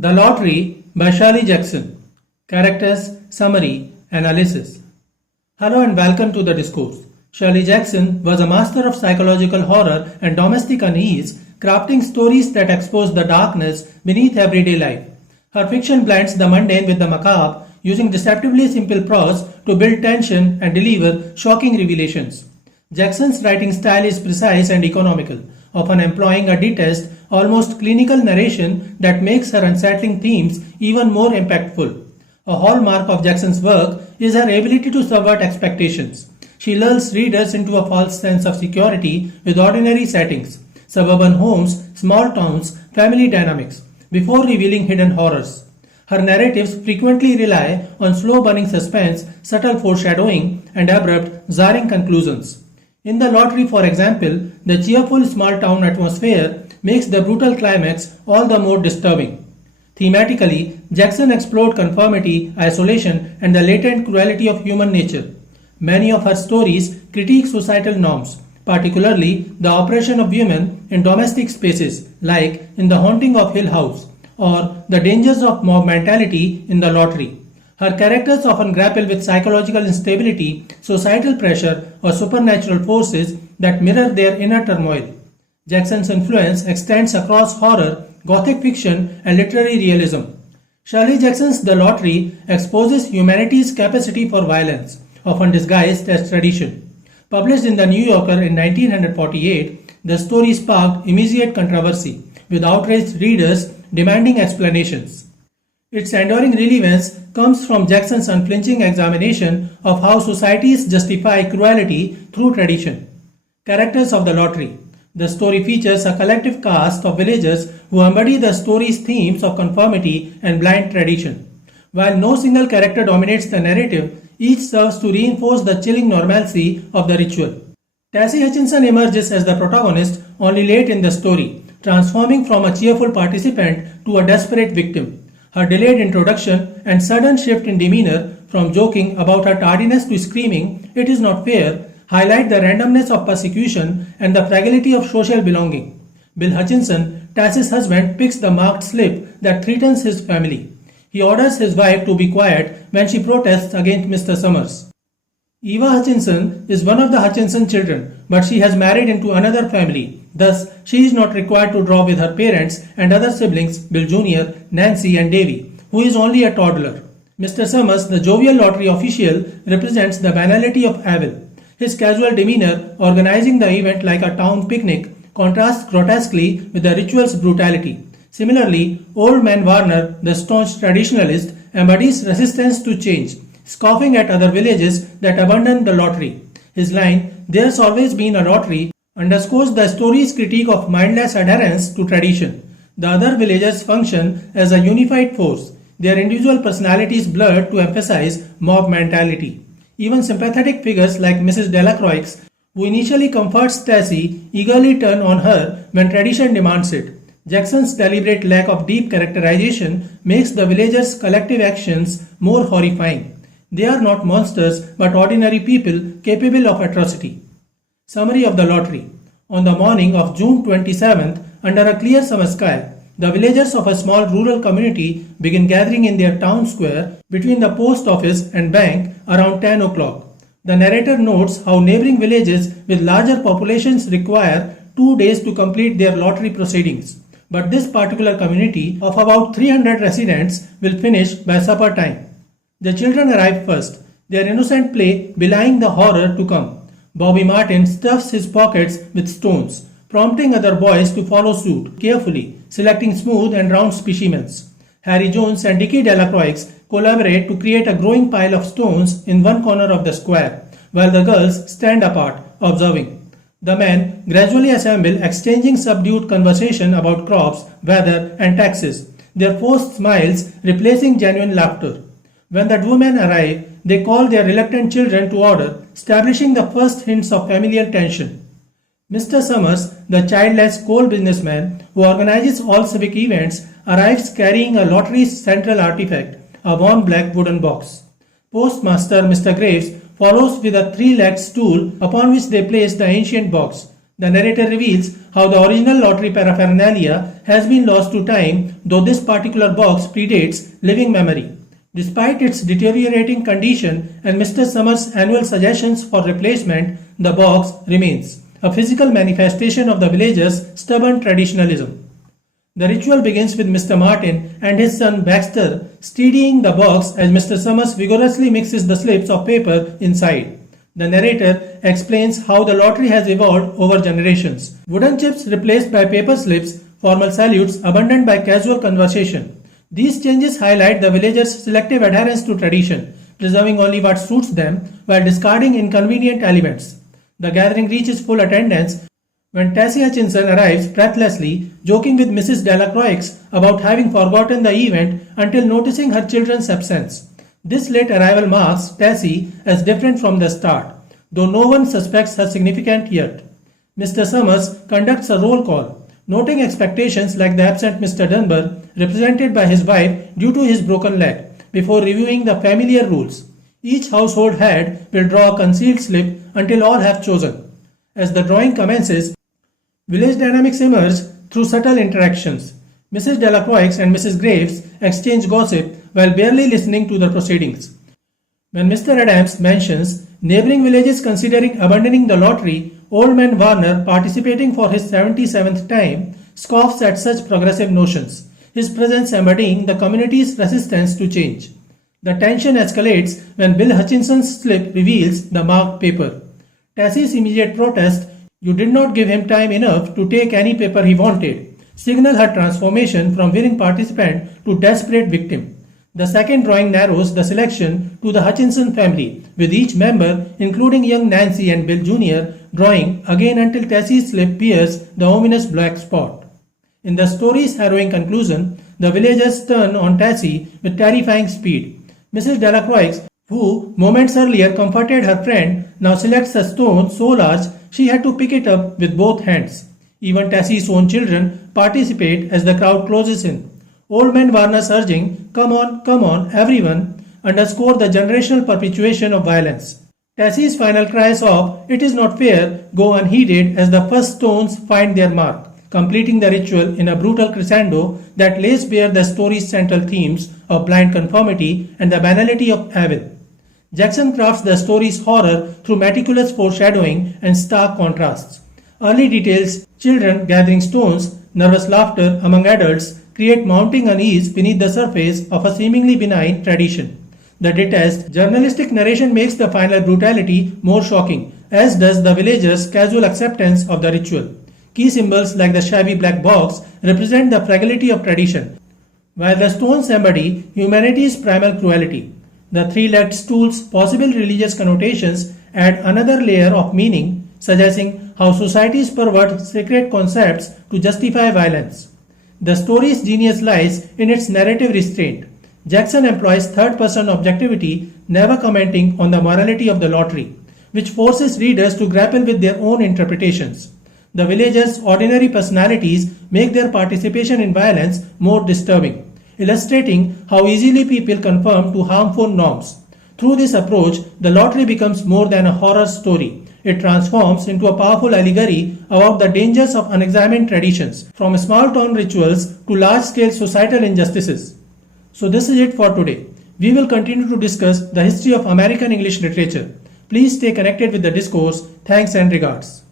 The Lottery by Shirley Jackson. Characters, Summary, Analysis. Hello and welcome to the discourse. Shirley Jackson was a master of psychological horror and domestic unease, crafting stories that expose the darkness beneath everyday life. Her fiction blends the mundane with the macabre, using deceptively simple prose to build tension and deliver shocking revelations. Jackson's writing style is precise and economical, often employing a detached, almost clinical narration that makes her unsettling themes even more impactful. A hallmark of Jackson's work is her ability to subvert expectations. She lulls readers into a false sense of security with ordinary settings, suburban homes, small towns, family dynamics, before revealing hidden horrors. Her narratives frequently rely on slow-burning suspense, subtle foreshadowing, and abrupt, jarring conclusions. In The Lottery, for example, the cheerful small-town atmosphere makes the brutal climax all the more disturbing. Thematically, Jackson explored conformity, isolation, and the latent cruelty of human nature. Many of her stories critique societal norms, particularly the oppression of women in domestic spaces, like in The Haunting of Hill House, or the dangers of mob mentality in The Lottery. Her characters often grapple with psychological instability, societal pressure, or supernatural forces that mirror their inner turmoil. Jackson's influence extends across horror, gothic fiction, and literary realism. Shirley Jackson's The Lottery exposes humanity's capacity for violence, often disguised as tradition. Published in The New Yorker in 1948, the story sparked immediate controversy, with outraged readers demanding explanations. Its enduring relevance comes from Jackson's unflinching examination of how societies justify cruelty through tradition. Characters of The Lottery. The story features a collective cast of villagers who embody the story's themes of conformity and blind tradition. While no single character dominates the narrative, each serves to reinforce the chilling normalcy of the ritual. Tassie Hutchinson emerges as the protagonist only late in the story, transforming from a cheerful participant to a desperate victim. Her delayed introduction and sudden shift in demeanor from joking about her tardiness to screaming, "It is not fair," highlight the randomness of persecution and the fragility of social belonging. Bill Hutchinson, Tassie's husband, picks the marked slip that threatens his family. He orders his wife to be quiet when she protests against Mr. Summers. Eva Hutchinson is one of the Hutchinson children, but she has married into another family. Thus, she is not required to draw with her parents and other siblings, Bill Jr., Nancy, and Davy, who is only a toddler. Mr. Summers, the jovial lottery official, represents the banality of evil. His casual demeanor, organizing the event like a town picnic, contrasts grotesquely with the ritual's brutality. Similarly, Old Man Warner, the staunch traditionalist, embodies resistance to change, scoffing at other villages that abandon the lottery. His line, "There's always been a lottery," underscores the story's critique of mindless adherence to tradition. The other villagers function as a unified force, their individual personalities blurred to emphasize mob mentality. Even sympathetic figures like Mrs. Delacroix, who initially comforts Tassie, eagerly turn on her when tradition demands it. Jackson's deliberate lack of deep characterization makes the villagers' collective actions more horrifying. They are not monsters but ordinary people capable of atrocity. Summary of The Lottery. On the morning of June 27th, under a clear summer sky, the villagers of a small rural community begin gathering in their town square between the post office and bank around 10 o'clock. The narrator notes how neighboring villages with larger populations require 2 days to complete their lottery proceedings. But this particular community of about 300 residents will finish by supper time. The children arrive first, their innocent play belying the horror to come. Bobby Martin stuffs his pockets with stones, prompting other boys to follow suit, carefully selecting smooth and round specimens. Harry Jones and Dickie Delacroix collaborate to create a growing pile of stones in one corner of the square, while the girls stand apart, observing. The men gradually assemble, exchanging subdued conversation about crops, weather, and taxes, their forced smiles replacing genuine laughter. When the women arrive, they call their reluctant children to order, establishing the first hints of familial tension. Mr. Summers, the childless coal businessman who organizes all civic events, arrives carrying a lottery's central artifact, a worn black wooden box. Postmaster Mr. Graves follows with a 3-legged stool upon which they place the ancient box. The narrator reveals how the original lottery paraphernalia has been lost to time, though this particular box predates living memory. Despite its deteriorating condition and Mr. Summers' annual suggestions for replacement, the box remains, a physical manifestation of the villagers' stubborn traditionalism. The ritual begins with Mr. Martin and his son Baxter steadying the box as Mr. Summers vigorously mixes the slips of paper inside. The narrator explains how the lottery has evolved over generations. Wooden chips replaced by paper slips, formal salutes abundant by casual conversation. These changes highlight the villagers' selective adherence to tradition, preserving only what suits them while discarding inconvenient elements. The gathering reaches full attendance when Tessie Hutchinson arrives breathlessly, joking with Mrs. Delacroix about having forgotten the event until noticing her children's absence. This late arrival marks Tessie as different from the start, though no one suspects her significance yet. Mr. Summers conducts a roll call, noting expectations like the absent Mr. Dunbar, represented by his wife due to his broken leg, before reviewing the familiar rules. Each household head will draw a concealed slip until all have chosen. As the drawing commences, village dynamics emerge through subtle interactions. Mrs. Delacroix and Mrs. Graves exchange gossip while barely listening to the proceedings. When Mr. Adams mentions neighboring villages considering abandoning the lottery, Old Man Warner, participating for his 77th time, scoffs at such progressive notions, his presence embodying the community's resistance to change. The tension escalates when Bill Hutchinson's slip reveals the marked paper. Tessie's immediate protest, "You did not give him time enough to take any paper he wanted," signal her transformation from willing participant to desperate victim. The second drawing narrows the selection to the Hutchinson family, with each member, including young Nancy and Bill Jr., drawing again until Tessie's slip pierces the ominous black spot. In the story's harrowing conclusion, the villagers turn on Tessie with terrifying speed. Mrs. Delacroix, who moments earlier comforted her friend, now selects a stone so large she had to pick it up with both hands. Even Tessie's own children participate as the crowd closes in. Old Man Warner's urging, come on, everyone," underscore the generational perpetuation of violence. Tessie's final cries of, "It is not fair," go unheeded as the first stones find their mark, completing the ritual in a brutal crescendo that lays bare the story's central themes of blind conformity and the banality of evil. Jackson crafts the story's horror through meticulous foreshadowing and stark contrasts. Early details, children gathering stones, nervous laughter among adults, create mounting unease beneath the surface of a seemingly benign tradition. The detached, journalistic narration makes the final brutality more shocking, as does the villagers' casual acceptance of the ritual. Key symbols like the shabby black box represent the fragility of tradition, while the stones embody humanity's primal cruelty. The three-legged stool's possible religious connotations add another layer of meaning, suggesting how societies pervert sacred concepts to justify violence. The story's genius lies in its narrative restraint. Jackson employs third-person objectivity, never commenting on the morality of the lottery, which forces readers to grapple with their own interpretations. The villagers' ordinary personalities make their participation in violence more disturbing, illustrating how easily people conform to harmful norms. Through this approach, the lottery becomes more than a horror story. It transforms into a powerful allegory about the dangers of unexamined traditions, from small-town rituals to large-scale societal injustices. So this is it for today. We will continue to discuss the history of American English literature. Please stay connected with the discourse. Thanks and regards.